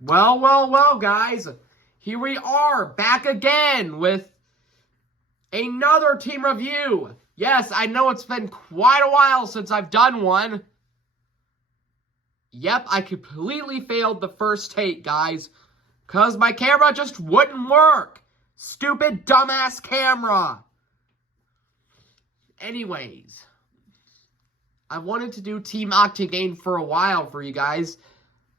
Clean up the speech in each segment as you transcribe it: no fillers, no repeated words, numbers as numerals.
Well, guys. Here we are, back again with another team review. Yes, I know it's been quite a while since I've done one. Yep, I completely failed the first take, guys, because my camera just wouldn't work. Stupid, dumbass camera. Anyways, I wanted to do Team Octane for a while for you guys,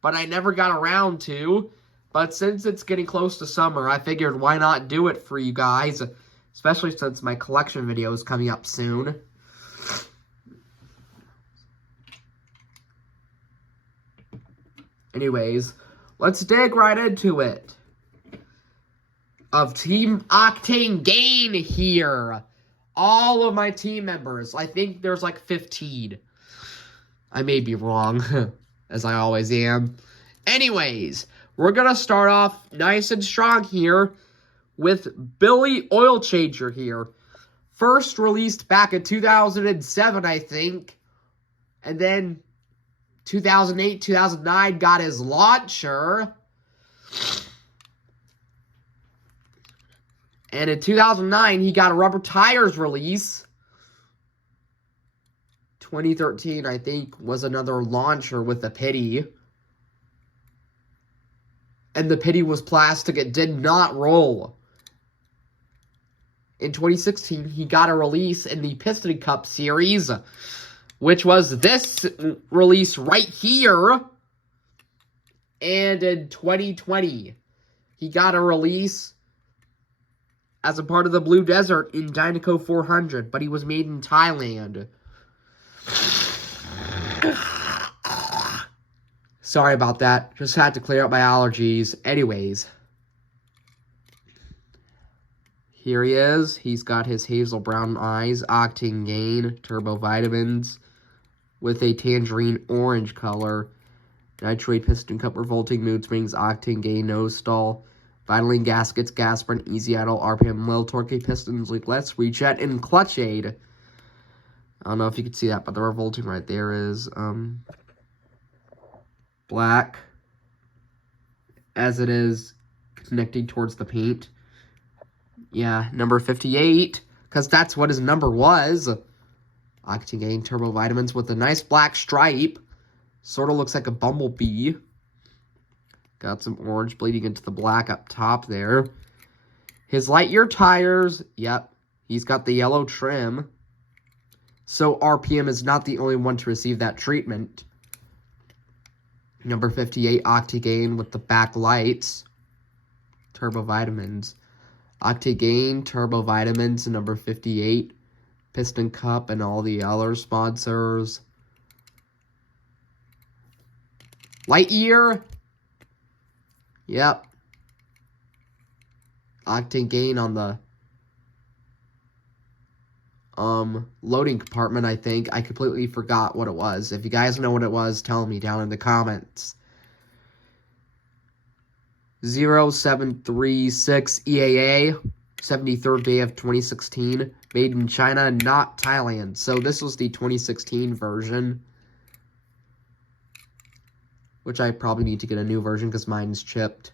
but I never got around to. But since it's getting close to summer, I figured why not do it for you guys, especially since my collection video is coming up soon. Anyways, let's dig right into it. Of Team Octane here. All of my team members. I think there's like 15. I may be wrong, as I always am. Anyways, we're going to start off nice and strong here with Billy Oil Changer here. First released back in 2007, I think. And then 2008, 2009 got his launcher. And in 2009, he got a rubber tires release. 2013, I think, was another launcher with a pitty. And the pitty was plastic. It did not roll. In 2016, he got a release in the Piston Cup series, which was this release right here. And in 2020, he got a release as a part of the Blue Desert in Diecasts 400, but he was made in Thailand. Sorry about that. Just had to clear up my allergies. Anyways. Here he is. He's got his hazel brown eyes, Octane turbo vitamins, with a tangerine orange color. Nitrate piston cup revolting mood springs, Octane nose stall, Vitaline gaskets, gas burn, easy idle, RPM, little torque pistons, leaklets, rejet, and clutch aid. I don't know if you can see that, but the revolting right there is black, as it is connecting towards the paint. Yeah, number 58, because that's what his number was. Octane turbo vitamins with a nice black stripe. Sort of looks like a bumblebee. Got some orange bleeding into the black up top there. His light year tires, yep, he's got the yellow trim. So RPM is not the only one to receive that treatment. Number 58, Octane with the back lights. Turbo vitamins. Octane turbo vitamins, number 58. Piston Cup and all the other sponsors. Light year. Yep. Octane on the loading compartment, I think. I completely forgot what it was. If you guys know what it was, tell me down in the comments. 0736 EAA, 73rd day of 2016. Made in China, not Thailand. So this was the 2016 version, which I probably need to get a new version because mine's chipped.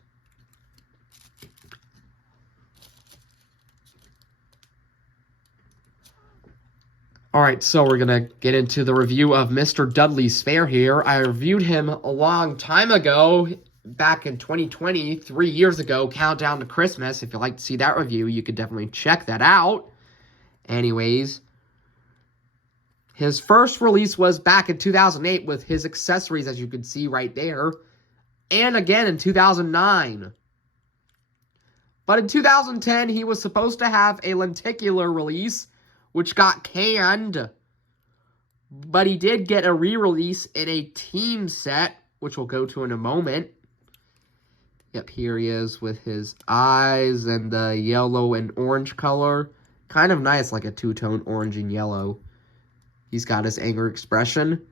Alright, so we're going to get into the review of Mr. Dudley's spare here. I reviewed him a long time ago, back in 2020, 3 years ago, countdown to Christmas. If you'd like to see that review, you could definitely check that out. Anyways, his first release was back in 2008 with his accessories, as you can see right there. And again in 2009. But in 2010, he was supposed to have a lenticular release, which got canned. But he did get a re-release in a team set, which we'll go to in a moment. Yep, here he is with his eyes and the yellow and orange color. Kind of nice, like a two-tone orange and yellow. He's got his anger expression.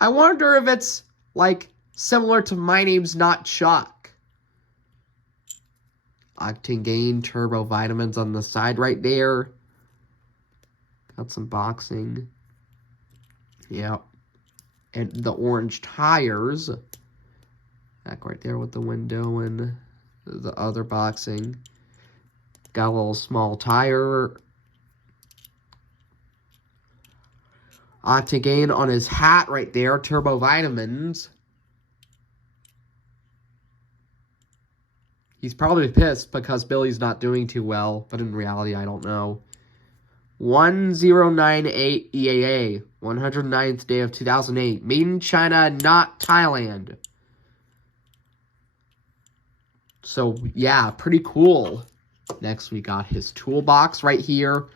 I wonder if it's, like, similar to My Name's Not Chuck. Octane turbo vitamins on the side right there. Got some boxing. Yep. And the orange tires. Back right there with the window and the other boxing. Got a little small tire. Octane on his hat right there. Turbo vitamins. He's probably pissed because Billy's not doing too well, but in reality, I don't know. 1098 EAA, 109th day of 2008. Made in China, not Thailand. So, yeah, pretty cool. Next, we got his toolbox right here.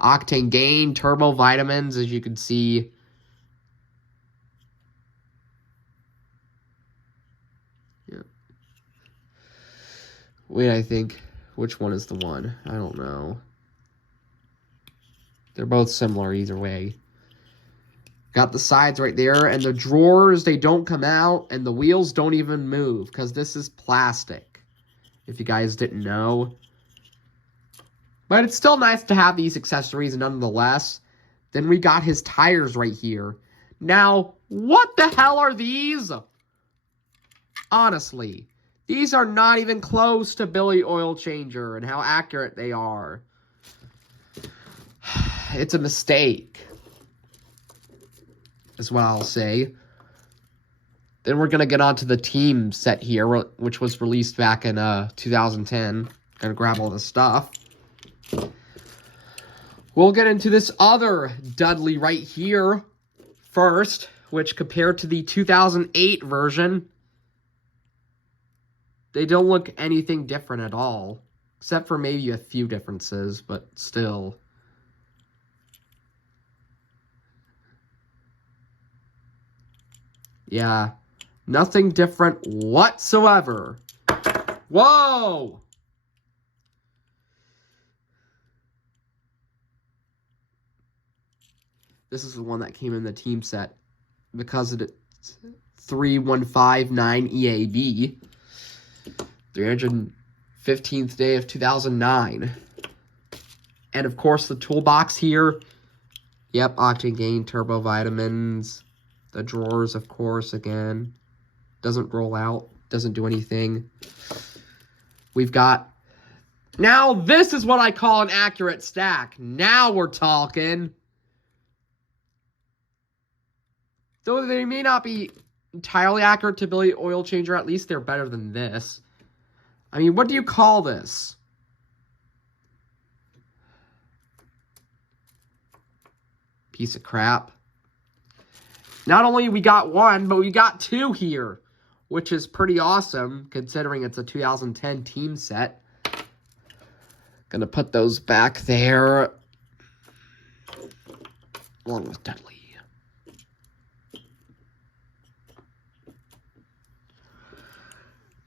Octane Gain, Turbo Vitamins, as you can see. Yeah. Wait, I think, which one is the one? I don't know. They're both similar either way. Got the sides right there, and the drawers, they don't come out, and the wheels don't even move, because this is plastic, if you guys didn't know. But it's still nice to have these accessories nonetheless. Then we got his tires right here. Now, what the hell are these? Honestly, these are not even close to Billy Oil Changer and how accurate they are. It's a mistake, is what I'll say. Then we're going to get on to the team set here, which was released back in 2010. Gonna grab all this stuff. We'll get into this other Dudley right here first, which compared to the 2008 version, they don't look anything different at all. Except for maybe a few differences, but still. Yeah, nothing different whatsoever. Whoa! This is the one that came in the team set because it's 3159 EAB. 315th day of 2009. And of course the toolbox here. Yep, Octane Gain, Turbo Vitamins. The drawers, of course, again. Doesn't roll out. Doesn't do anything. We've got... Now this is what I call an accurate stack. Now we're talking. Though they may not be entirely accurate to Billy Oil Changer, at least they're better than this. I mean, what do you call this? Piece of crap. Not only we got one, but we got two here, which is pretty awesome, considering it's a 2010 team set. Gonna put those back there, along with Dudley.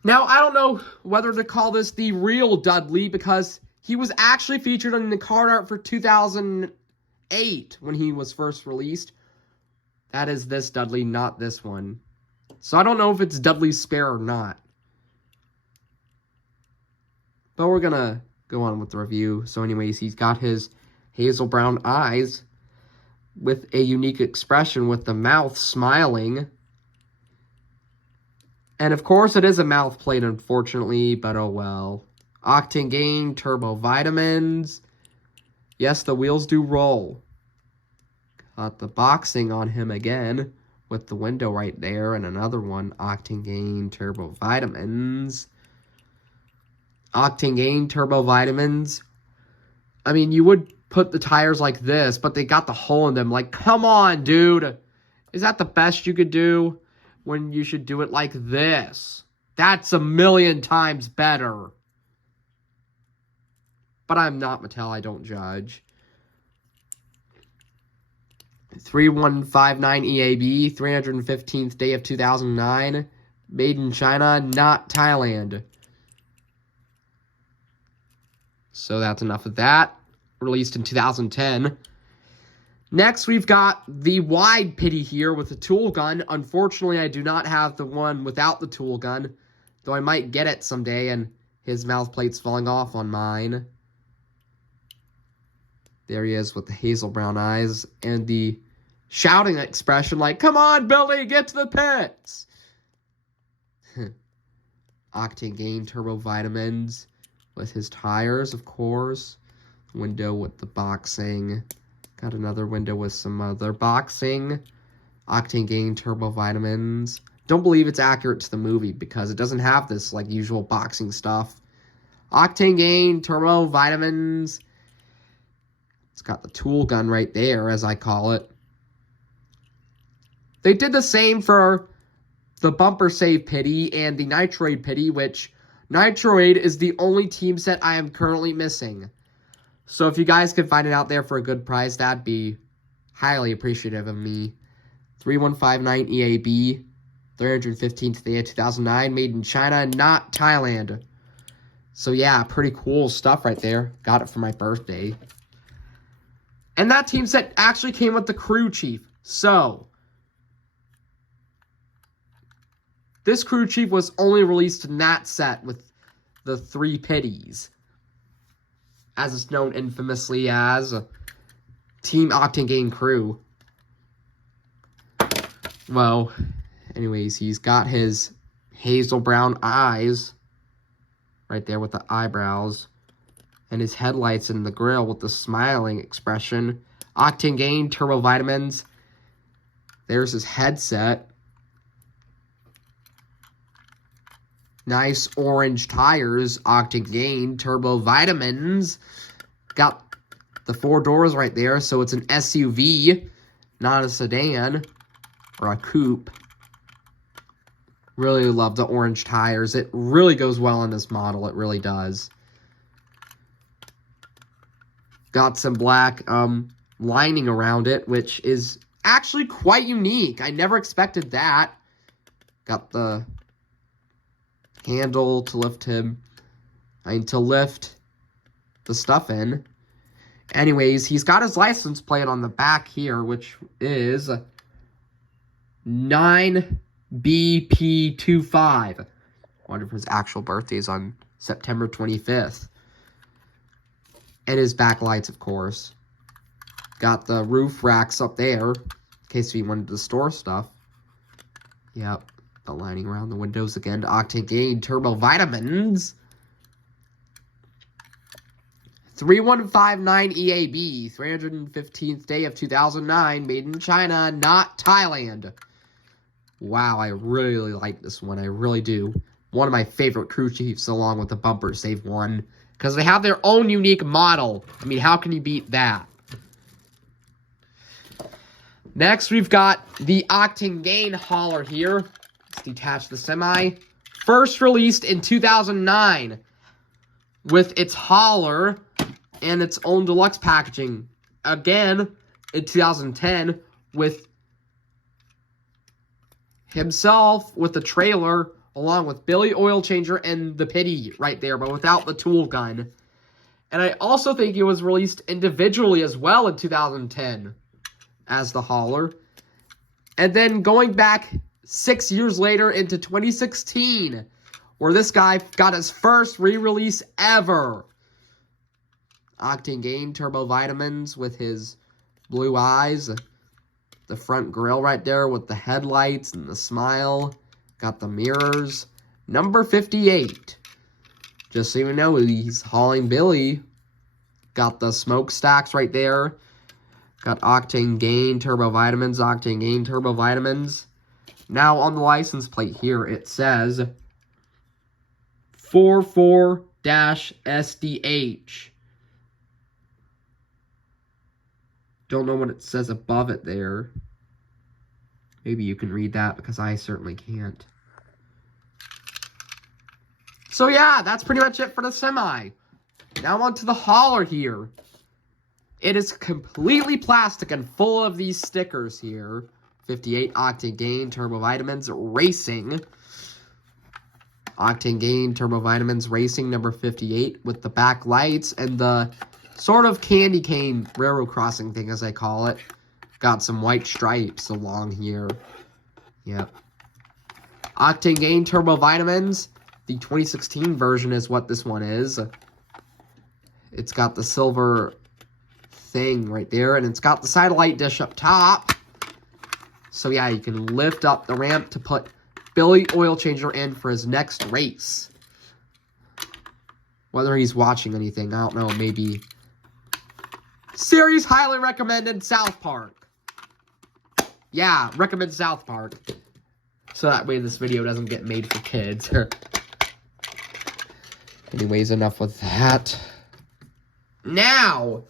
Now, I don't know whether to call this the real Dudley, because he was actually featured in the card art for 2008 when he was first released. That is this Dudley, not this one. So I don't know if it's Dudley's spare or not. But we're going to go on with the review. So anyways, he's got his hazel brown eyes with a unique expression with the mouth smiling. And of course, it is a mouth plate, unfortunately, but oh well. Octane Gain, Turbo Vitamins. Yes, the wheels do roll. Got the boxing on him again, with the window right there, and another one, Octane Gain, Turbo Vitamins. Octane Gain, Turbo Vitamins. I mean, you would put the tires like this, but they got the hole in them. Like, come on, dude. Is that the best you could do? When you should do it like this. That's a million times better. But I'm not Mattel, I don't judge. 3159 EAB, 315th day of 2009. Made in China, not Thailand. So that's enough of that. Released in 2010. Next, we've got the wide pitty here with the tool gun. Unfortunately, I do not have the one without the tool gun, though I might get it someday, and his mouth plate's falling off on mine. There he is with the hazel brown eyes and the shouting expression like, come on, Billy, get to the pits! Octane Gain Turbo Vitamins with his tires, of course. Window with the boxing. Got another window with some other boxing. Octane Gain Turbo Vitamins. Don't believe it's accurate to the movie because it doesn't have this like usual boxing stuff. Octane Gain Turbo Vitamins. It's got the tool gun right there, as I call it. They did the same for the Bumper Save Pitty and the Nitroid Pitty, which Nitroid is the only team set I am currently missing. So if you guys could find it out there for a good price, that'd be highly appreciative of me. 3159 EAB, 315th day of 2009, made in China, not Thailand. So yeah, pretty cool stuff right there. Got it for my birthday. And that team set actually came with the crew chief. So this crew chief was only released in that set with the 3 pitties, as it's known infamously as Team Octane Gain Crew. Well, anyways, he's got his hazel brown eyes right there with the eyebrows, and his headlights in the grill with the smiling expression. Octane Gain Turbo Vitamins. There's his headset. Nice orange tires, Octane Gain Turbo Vitamins. Got the 4 doors right there, so it's an SUV, not a sedan or a coupe. Really love the orange tires. It really goes well in this model. It really does. Got some black lining around it, which is actually quite unique. I never expected that. Got the handle to lift to lift the stuff in. Anyways, he's got his license plate on the back here, which is 9BP25. Wonder if his actual birthday is on September 25th. And his backlights, of course. Got the roof racks up there, in case we wanted to store stuff. Yep. The lining around the windows again. Octane Gain Turbo Vitamins. 3159 EAB. 315th day of 2009. Made in China, not Thailand. Wow, I really like this one. I really do. One of my favorite crew chiefs along with the Bumper Save one. Because they have their own unique model. I mean, how can you beat that? Next, we've got the Octane Gain hauler here. Let's detach the semi. First released in 2009 with its hauler and its own deluxe packaging. Again, in 2010 with himself with the trailer along with Billy Oil Changer and the pitty right there, but without the tool gun. And I also think it was released individually as well in 2010 as the hauler. And then going back 6 years later into 2016, where this guy got his first re-release ever. Octane Gain Turbo Vitamins with his blue eyes. The front grille right there with the headlights and the smile. Got the mirrors. Number 58. Just so you know, he's hauling Billy. Got the smokestacks right there. Got Octane Gain Turbo Vitamins. Octane Gain Turbo Vitamins. Now on the license plate here, it says 44-SDH. Don't know what it says above it there. Maybe you can read that because I certainly can't. So yeah, that's pretty much it for the semi. Now on to the hauler here. It is completely plastic and full of these stickers here. 58 Octane Gain Turbo Vitamins Racing. Octane Gain Turbo Vitamins Racing number 58 with the back lights and the sort of candy cane railroad crossing thing, as I call it. Got some white stripes along here. Yep. Octane Gain Turbo Vitamins. The 2016 version is what this one is. It's got the silver thing right there, and it's got the satellite dish up top. So yeah, you can lift up the ramp to put Billy Oil Changer in for his next race. Whether he's watching anything, I don't know, maybe. Series highly recommended South Park. Yeah, recommend South Park. So that way this video doesn't get made for kids. Anyways, enough with that. Now,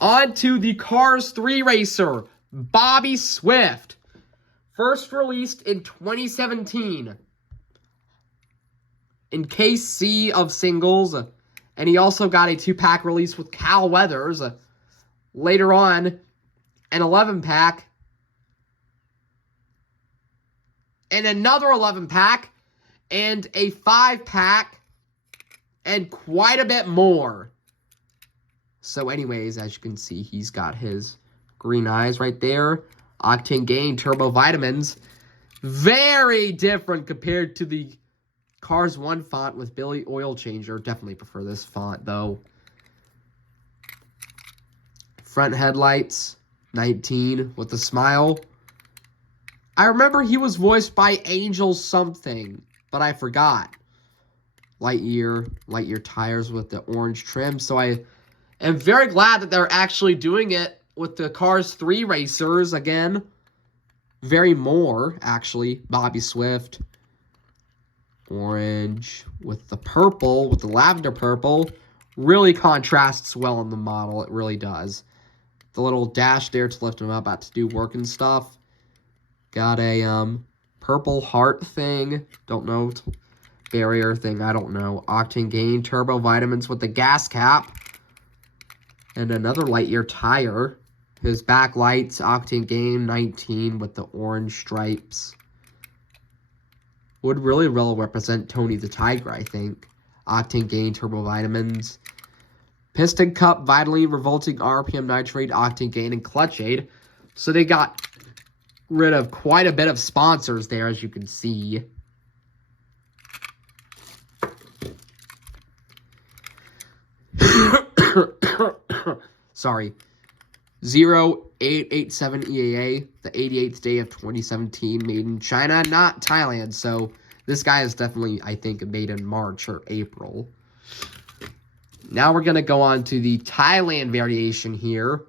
on to the Cars 3 racer, Bobby Swift. First released in 2017. In case C of singles. And he also got a 2-pack release with Cal Weathers. Later on, an 11-pack. And another 11-pack. And a 5-pack. And quite a bit more. So anyways, as you can see, he's got his green eyes right there. Octane Gain Turbo Vitamins. Very different compared to the Cars 1 font with Billy Oil Changer. Definitely prefer this font, though. Front headlights, 19, with a smile. I remember he was voiced by Angel something, but I forgot. Lightyear tires with the orange trim. So I am very glad that they're actually doing it with the Cars 3 racers again. Very more, actually. Bobby Swift. Orange with the purple, with the lavender purple. Really contrasts well in the model. It really does. The little dash there to lift him up out to do work and stuff. Got a purple heart thing. Don't know. Barrier thing. I don't know. Octane Gain Turbo Vitamins with the gas cap. And another Lightyear tire. His back lights, Octane Gain 19 with the orange stripes. Would really well represent Tony the Tiger, I think. Octane Gain Turbo Vitamins. Piston Cup, Vitally, Revolting RPM Nitrate, Octane Gain, and Clutch Aid. So they got rid of quite a bit of sponsors there, as you can see. Sorry. 0887 EAA, the 88th day of 2017, made in China, not Thailand. So this guy is definitely, I think, made in March or April. Now we're going to go on to the Thailand variation here,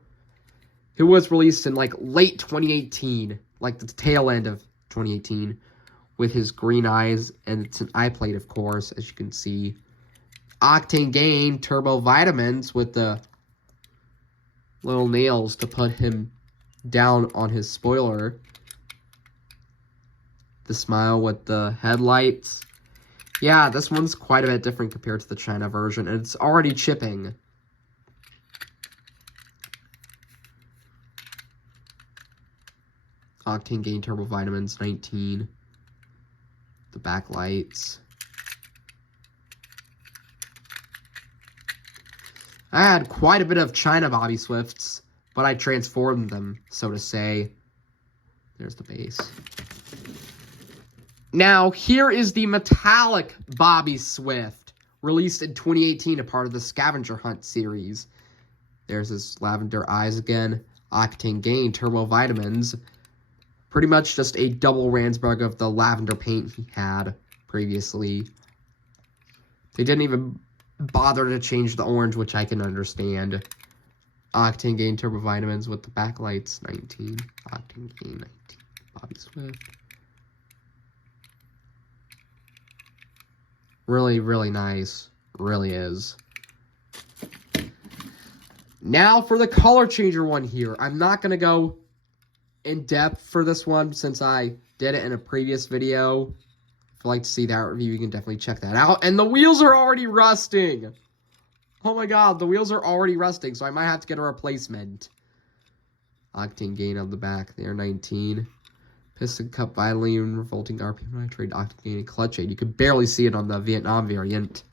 who was released in like late 2018, like the tail end of 2018, with his green eyes, and it's an eye plate, of course, as you can see. Octane Gain Turbo Vitamins with the little nails to put him down on his spoiler. The smile with the headlights. Yeah, this one's quite a bit different compared to the China version, and it's already chipping. Octane Gain Turbo Vitamins 19. The backlights. I had quite a bit of China Bobby Swifts, but I transformed them, so to say. There's the base. Now, here is the metallic Bobby Swift, released in 2018, a part of the Scavenger Hunt series. There's his lavender eyes again. Octane Gain Turbo Vitamins. Pretty much just a double Ransburg of the lavender paint he had previously. They didn't even bother to change the orange, which I can understand. Octane Gain Turbo Vitamins with the backlights, 19. Octane Gain 19. Bobby Swift. Really, really nice. Really is. Now for the color changer one here. I'm not going to go in depth for this one since I did it in a previous video. If you'd like to see that review, you can definitely check that out. And the wheels are already rusting. Oh my god, the wheels are already rusting, so I might have to get a replacement. Octane Gain on the back there, 19. Piston Cup, Vitally, and Revolting RPM Nitrate, Octane Gain, and Clutch Aid. You can barely see it on the Vietnam variant.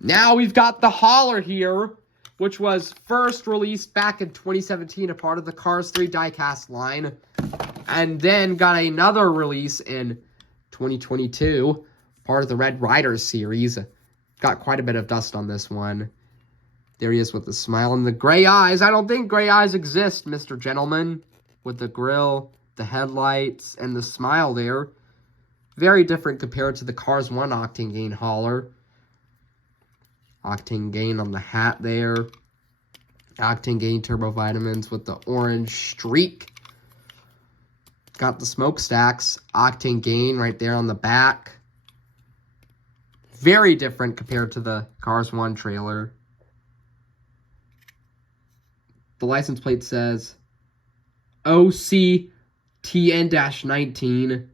Now we've got the hauler here, which was first released back in 2017, a part of the Cars 3 diecast line. And then got another release in 2022, part of the Red Riders series. Got quite a bit of dust on this one. There he is with the smile and the gray eyes. I don't think gray eyes exist, Mr. Gentleman. With the grill, the headlights, and the smile there. Very different compared to the Cars 1 Octane Gain hauler. Octane Gain on the hat there. Octane Gain turbo vitamins with the orange streak. Got the smokestacks. Octane Gain right there on the back. Very different compared to the Cars 1 trailer. The license plate says OCTN-19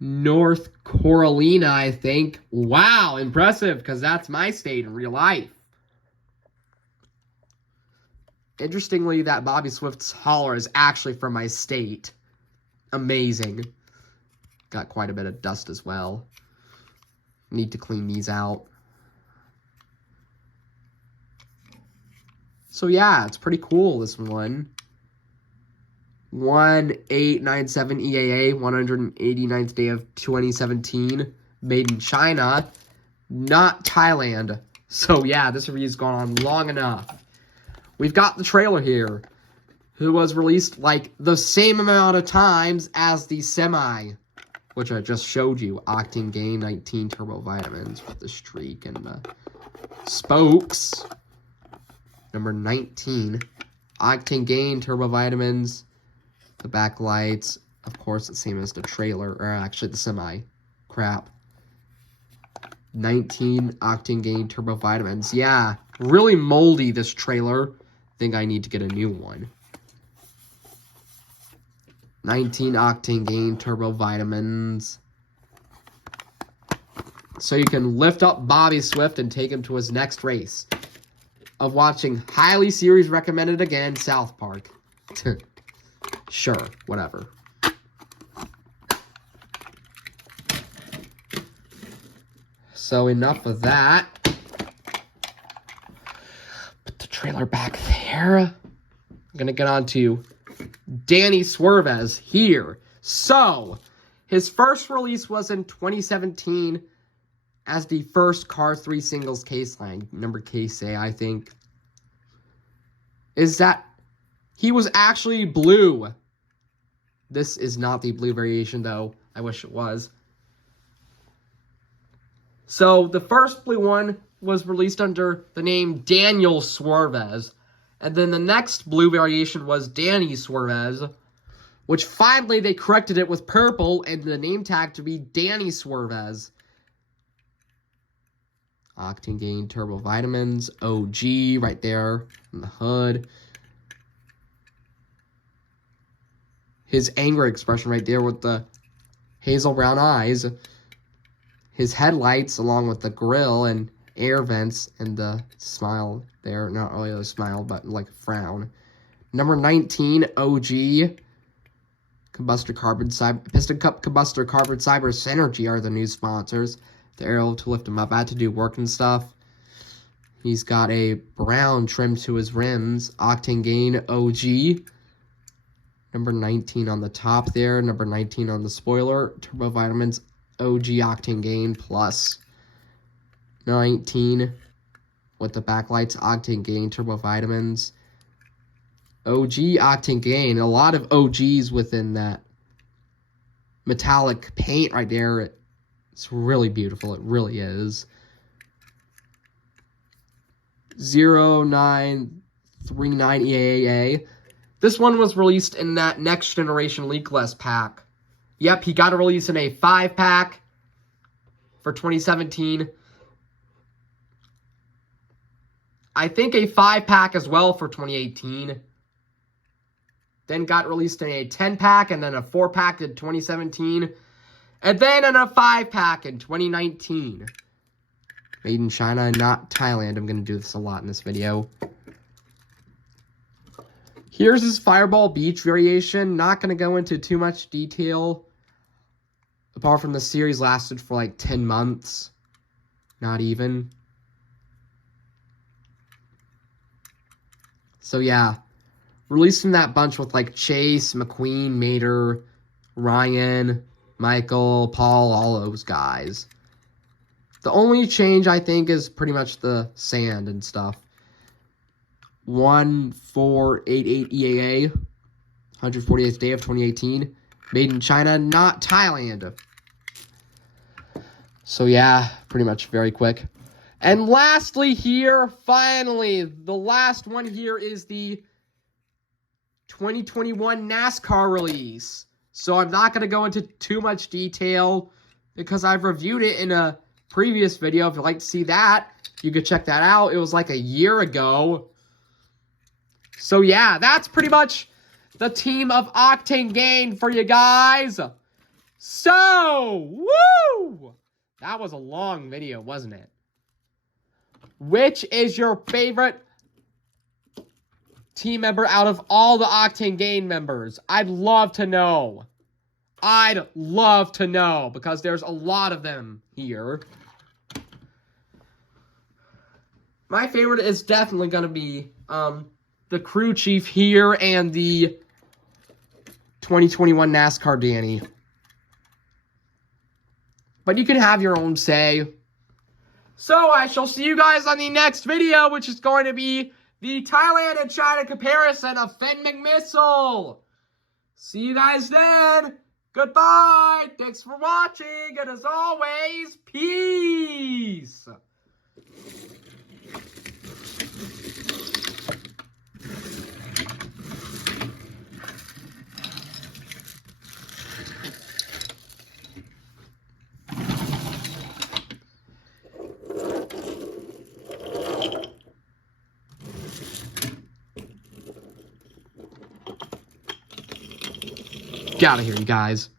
North Carolina, I think. Wow, impressive, because that's my state in real life. Interestingly, that Bobby Swift's hauler is actually from my state. Amazing. Got quite a bit of dust as well. Need to clean these out. So yeah, it's pretty cool, this one. 1897 EAA, 189th day of 2017. Made in China, not Thailand. So yeah, this review's gone on long enough. We've got the trailer here, who was released like the same amount of times as the Semi, which I just showed you. Octane Gain 19 turbo vitamins with the streak and the spokes. Number 19, Octane Gain turbo vitamins. The backlights, of course, the same as the trailer, or actually the Semi. Crap. 19 Octane Gain turbo vitamins. Yeah, really moldy, this trailer. Think I need to get a new one. 19 Octane Gain turbo vitamins. So you can lift up Bobby Swift and take him to his next race of watching highly series recommended again, South Park. Sure, whatever. So enough of that. Put the trailer back there. I'm gonna get on to Danny Swervez here. So, his first release was in 2017 as the first Cars 3 singles case line, number case A, I think. Is that he was actually blue. This is not the blue variation, though. I wish it was. So, the first blue one was released under the name Daniel Swervez. And then the next blue variation was Danny Swervez, which finally they corrected it with purple and the name tag to be Danny Swervez. Octane Gain turbo vitamins, OG right there on the hood. His anger expression right there with the hazel brown eyes. His headlights along with the grill and air vents and the smile there. Not really a smile, but like a frown. Number 19, OG. Combustor Carbon Cyber, Piston Cup Combustor Carbon Cyber Synergy are the new sponsors. The arrow to lift him up. I had to do work and stuff. He's got a brown trim to his rims. Octane Gain OG. Number 19 on the top there. Number 19 on the spoiler. Turbo Vitamins OG Octane Gain Plus. 19 with the backlights. Octane Gain Turbo Vitamins. OG Octane Gain. A lot of OGs within that metallic paint right there. It's really beautiful. It really is. 0939 EAA. This one was released in that Next Generation Leakless pack. Yep, he got a release in a 5-pack for 2017. I think a 5-pack as well for 2018. Then got released in a 10-pack and then a 4-pack in 2017. And then in a 5-pack in 2019. Made in China, not Thailand. I'm going to do this a lot in this video. Here's his Fireball Beach variation. Not going to go into too much detail. Apart from the series lasted for like 10 months. Not even. So yeah. Releasing that bunch with like Chase, McQueen, Mater, Ryan, Michael, Paul, all those guys. The only change, I think, is pretty much the sand and stuff. 1488 EAA. 148th day of 2018. Made in China, not Thailand. So yeah, pretty much very quick. And lastly here, finally, the last one here is the 2021 NASCAR release. So I'm not going to go into too much detail because I've reviewed it in a previous video. If you'd like to see that, you could check that out. It was like a year ago. So yeah, that's pretty much the team of Octane Gain for you guys. So, woo! That was a long video, wasn't it? Which is your favorite team member out of all the Octane Gain members? I'd love to know. I'd love to know because there's a lot of them here. My favorite is definitely going to be the crew chief here and the 2021 NASCAR Danny. But you can have your own say. So I shall see you guys on the next video, which is going to be the Thailand and China comparison of Finn McMissile. See you guys then. Goodbye. Thanks for watching. And as always, peace. Get out of here, you guys.